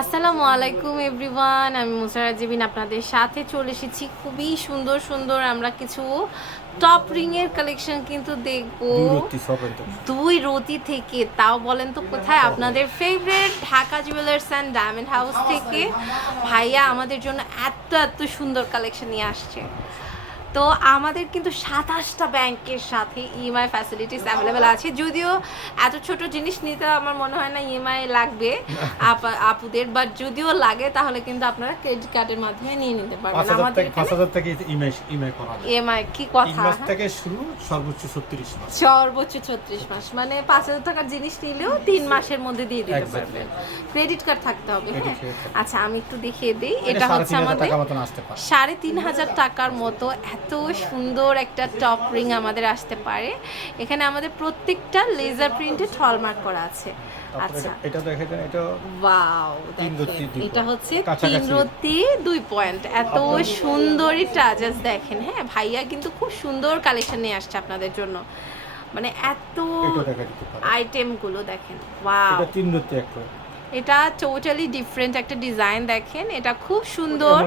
আসসালামু আলাইকুম এভরিওয়ান। আমি মুসারা জিবিন আপনাদের সাথে চলে এসেছি। খুবই সুন্দর সুন্দর আমরা কিছু টপ রিং এর কালেকশন কিন্তু দেখব। দুই রতি থেকে তাও বলেন তো কোথায়? আপনাদের favourite Dhaka jewellers and diamond house থেকে। ভাইয়া আমাদের জন্য এত এত সুন্দর কালেকশন নিয়ে আসছে। তো আমাদের কিন্তু সাতাশটা ব্যাংকের সাথে ইএমআই ফ্যাসিলিটিস অ্যাভেলেবেল আছে। যদিও এত ছোট জিনিস নিতে আমার মনে হয় না ইএমআই লাগবে আপুদের বাট যদিও লাগে তাহলে কিন্তু আপনারা ক্রেডিট কার্ডের মাধ্যমে নিয়ে নিতে পারবেন। আমাদের পাঁচ হাজার থেকে ইমেজ ইমেজ করা ইএমআই কি কথা? মাস হ্যাঁ? থেকে শুরু সর্বোচ্চ ছত্রিশ মাস। সর্বোচ্চ ছত্রিশ মাস। মানে পাঁচ হাজার টাকার জিনিস নিলেও তিন মাসের মধ্যে দিয়ে দিতে. পারবেন। ক্রেডিট কার্ড থাকতে হবে হ্যাঁ? আচ্ছা আমি একটু দেখিয়ে দিই। এটা হচ্ছে আমাদের সাড়ে তিন হাজার টাকার মতো এত সুন্দর একটা টপ রিং আমাদের আসতে পারে। এখানে আমাদের প্রত্যেকটা লেজার প্রিন্টেড হলমার্ক করা আছে। আচ্ছা। এটা- এটা ওয়াও এটা হচ্ছে। দুই পয়েন্ট এত সুন্দর এটা দেখেন হ্যাঁ? ভাইয়া কিন্তু খুব সুন্দর কালেকশন নিয়ে আসছে আপনাদের জন্য। মানে এত এটা দেখা দিতে পারে। আইটেমগুলো দেখেন। ওয়াও তিন এটা টোটালি ডিফারেন্ট একটা ডিজাইন দেখেন এটা খুব সুন্দর।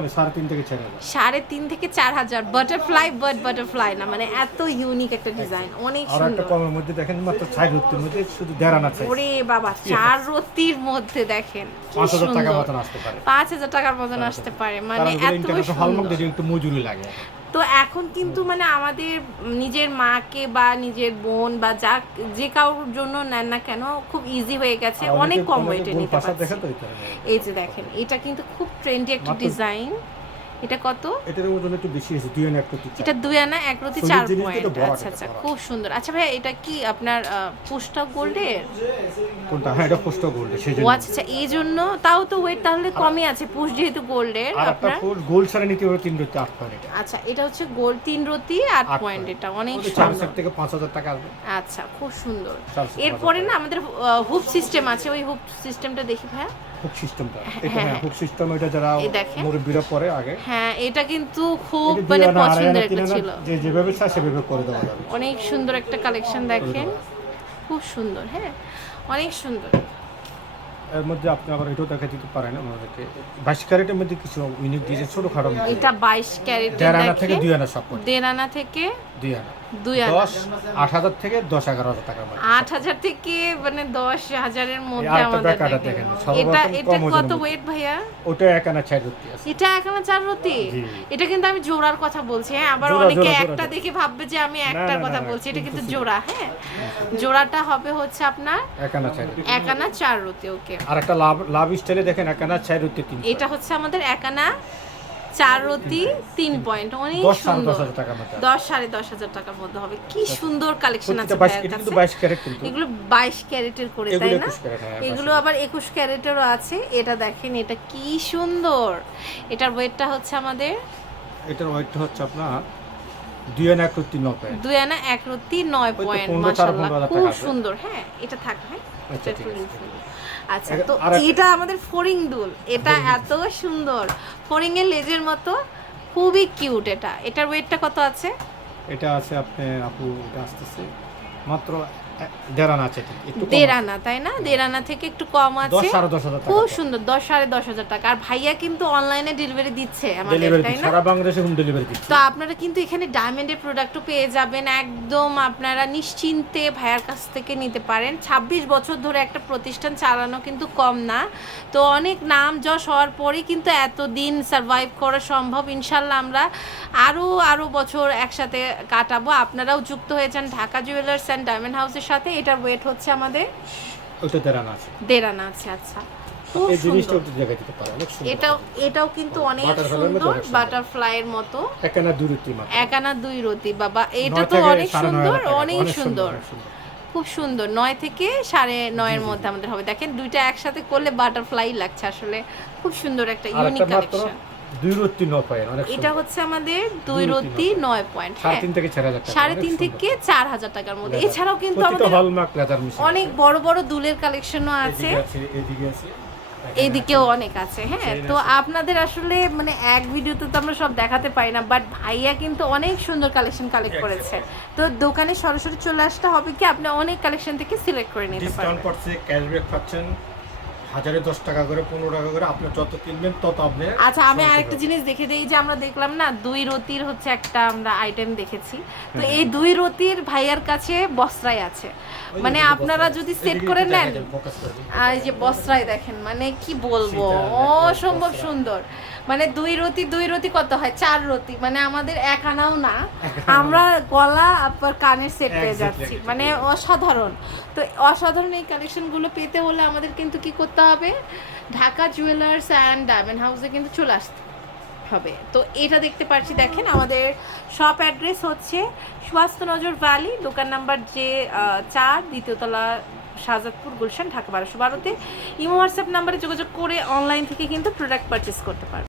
সাড়ে তিন থেকে চার হাজার। বাটারফ্লাই বাট বাটারফ্লাই না মানে এত ইউনিক একটা ডিজাইন অনেক সুন্দর। কমের মধ্যে দেখেন মাত্র চার রত্তির মধ্যে শুধু দেড়ানা চাই ওরে বাবা চার রতির মধ্যে দেখেন পাঁচ হাজার টাকা সুন্দর। মতন আসতে পারে। পাঁচ হাজার টাকার মতন আসতে পারে মানে এত হলমার্ক একটু মজুরি লাগে। তো এখন কিন্তু মানে আমাদের নিজের মাকে বা নিজের বোন বা যা যে কারোর জন্য নেন না কেন খুব ইজি হয়ে গেছে অনেক কম ওয়েটে নিতে পারছি। এই যে দেখেন এটা কিন্তু খুব ট্রেন্ডি একটা ডিজাইন এটা কত? এটার ওজন একটু বেশি আছে দুই আনা এক রত্তি এটা দুই আনা এক রতি চার পয়েন্ট আচ্ছা আচ্ছা খুব সুন্দর। আচ্ছা ভাইয়া এটা কি আপনার পোস্টা গোল্ডের কোনটা? হ্যাঁ এটা পোস্ট গোল্ড সেই ও জন্য। আচ্ছা আচ্ছা এই জন্য তাও তো ওয়েট তাহলে কমই আছে পুষ যেহেতু গোল্ডের আপনার? পোস্ট গোল্ড সারে নিতে হবে তিন রত্তি আট পয়েন্ট আচ্ছা এটা হচ্ছে গোল্ড তিন রতি আট পয়েন্ট এটা অনেক সুন্দর। থেকে পাঁচ হাজার টাকা আসবে। আচ্ছা খুব সুন্দর। এরপরে না আমাদের হুপ সিস্টেম আছে ওই হুপ সিস্টেমটা দেখি ভাইয়া। হুক সিস্টেমটা এটা হ্যাঁ, হ্যাঁ। হুক সিস্টেম এটা যারা মুরব্বীরা পরে আগে। হ্যাঁ এটা কিন্তু খুব মানে পছন্দের একটা ছিল। যে যেভাবে চায় সেভাবে করে দেওয়া যাবে। অনেক সুন্দর একটা কালেকশন দেখেন। খুব সুন্দর হ্যাঁ অনেক সুন্দর। এর মধ্যে আপনি আবার এটাও দেখা দিতে পারেন আমাদেরকে বাইশ ক্যারেটের মধ্যে কিছু ইউনিক ডিজাইন ছোট খাটো এটা বাইশ ক্যারেটের দেড় আনা থেকে দুই আনা সব দেড় আনা থেকে দুই আনা। দুই আনা। দশ আট হাজার থেকে দশ এগারো হাজার টাকার মধ্যে। আট হাজার থেকে মানে দশ হাজারের মধ্যে আমাদের দেখেন। দেখেন, এটা এটা কত ওয়েট ভাইয়া? ওটা এক আনা চার রুটি আছে। এটা চার কিন্তু আমি জোড়ার কথা বলছি হ্যাঁ আবার অনেকে একটা। দেখে ভাববে যে আমি একটার কথা বলছি এটা কিন্তু জোড়া হ্যাঁ। জোড়াটা হবে হচ্ছে আপনার এক আনা চার রুটি। এক আনা চার রতি ওকে। আর একটা লাভ লাভ স্টাইলে দেখেন এক আনা চার রুটি তিন এটা হচ্ছে আমাদের এক আনা চার রতি তিন পয়েন্ট। অনেক সুন্দর। দশ সাড়ে দশ হাজার টাকার মধ্যে হবে। কি সুন্দর কালেকশন আছে কিন্তু। বাইশ ক্যারেট কিন্তু। এগুলো বাইশ ক্যারেটের করে তাই না? হ্যাঁ এগুলো আবার একুশ ক্যারেটেরও আছে। এটা দেখেন এটা কি সুন্দর। এটার ওয়েটটা হচ্ছে আমাদের এটার ওয়েটটা হচ্ছে আপনার দুই আনা এক নয় পয়েন্ট। দুই আনা এক রত্তি নয় পয়েন্ট মাশাআল্লাহ খুব সুন্দর। হ্যাঁ এটা থাক হ্যাঁ আচ্ছা, ঠিক আছে। আচ্ছা তো এটা আমাদের ফরিং দুল। এটা এত সুন্দর। ফরিং এর লেজের মতো। খুবই কিউট এটা। এটার ওয়েটটা কত আছে? এটা আছে আপনি আপু এটা আসতেছে। মাত্র এক- দেড় আনা আছে এটা, একটু কম দেড় আছে। আনা তাই না? দেড় আনা থেকে একটু কম দশ আছে। সাড়ে দশ হাজার খুব সুন্দর দশ সাড়ে দশ হাজার টাকা। আর ভাইয়া কিন্তু অনলাইনে ডেলিভারি দিচ্ছে আমাদের তাই না? সারা বাংলাদেশে হোম ডেলিভারি দিচ্ছি। তো আপনারা কিন্তু এখানে ডায়মন্ডের প্রোডাক্টও পেয়ে যাবেন। একদম আপনারা নিশ্চিন্তে ভাইয়ার কাছ থেকে নিতে পারেন। ২৬ বছর ধরে একটা প্রতিষ্ঠান চালানো কিন্তু কম না। তো অনেক নাম যশ হওয়ার পরেই কিন্তু এতদিন সার্ভাইভ করা সম্ভব। ইনশাল্লাহ আমরা আরও আরও বছর একসাথে কাটাবো। আপনারাও যুক্ত হয়েছেন ঢাকা জুয়েলার্স অ্যান্ড ডায়মন্ড হাউসের সাথে এটার ওয়েট হচ্ছে আমাদের আনা আছে। আছে আচ্ছা। এই জিনিসটা সুন্দর। ওটা দিতে পারে অনেক সুন্দর। এটাও এটাও কিন্তু অনেক সুন্দর মতো। দুই রতি বাবা এটা তো অনেক সুন্দর অনেক সুন্দর খুব সুন্দর নয় থেকে সাড়ে নয়ের মধ্যে আমাদের হবে। দেখেন দুইটা একসাথে করলে বাটারফ্লাই লাগছে আসলে। খুব সুন্দর একটা ইউনিক কালেকশন দুই রুটি নয় পয়েন্ট অনেক এটা হচ্ছে আমাদের দুই নয় পয়েন্ট সাড়ে হ্যাঁ। তিন থেকে চার হাজার সাড়ে তিন থেকে চার হাজার টাকার মধ্যে। এছাড়াও কিন্তু আমাদের অনেক বড় বড় দুলের কালেকশনও আছে। এদিকে আছে। এদিকে এইদিকেও অনেক আছে হ্যাঁ। তো আপনাদের আসলে মানে এক ভিডিওতে তো আমরা সব দেখাতে পারি না বাট ভাইয়া কিন্তু অনেক সুন্দর কালেকশন কালেক্ট করেছে। তো দোকানে সরাসরি চলে আসতে হবে কি? আপনি অনেক কালেকশন থেকে সিলেক্ট করে নিতে ডিসকাউন্ট পারবেন। করছে ক্যাশব্যাক পাচ্ছেন। হাজারে দশ টাকা করে পনেরো টাকা করে আপনি যত কিনবেন তত আপনি আচ্ছা আমি আরেকটা জিনিস দেখে দিই যে আমরা দেখলাম না দুই রতির হচ্ছে একটা আমরা আইটেম দেখেছি। তো হ্যাঁ। এই দুই রতির ভাইয়ার কাছে বস্ত্রাই আছে। মানে আপনারা যদি সেট করে নেন। এই যে বস্ত্রাই দেখেন মানে কি বলব? অসম্ভব সুন্দর। মানে দুই রতি দুই রতি কত হয়? চার রতি। মানে আমাদের এক আনাও না। আমরা গলা আপনার কানের সেট পেয়ে যাচ্ছি। মানে অসাধারণ। তো অসাধারণ এই কালেকশনগুলো পেতে হলে আমাদের কিন্তু কি করতে হবে? ঢাকা জুয়েলার্স অ্যান্ড ডায়মন্ড হাউসে কিন্তু চলে আসতে হবে। তো এটা দেখতে পাচ্ছি দেখেন আমাদের শপ অ্যাড্রেস হচ্ছে নজর ভ্যালি দোকান নাম্বার যে চার দ্বিতীয়তলা শাহজাদপুর গুলশান ঢাকা বারোশো বারোতে। ইমো হোয়াটসঅ্যাপ নাম্বারে যোগাযোগ করে অনলাইন থেকে কিন্তু প্রোডাক্ট পারচেস করতে পারবে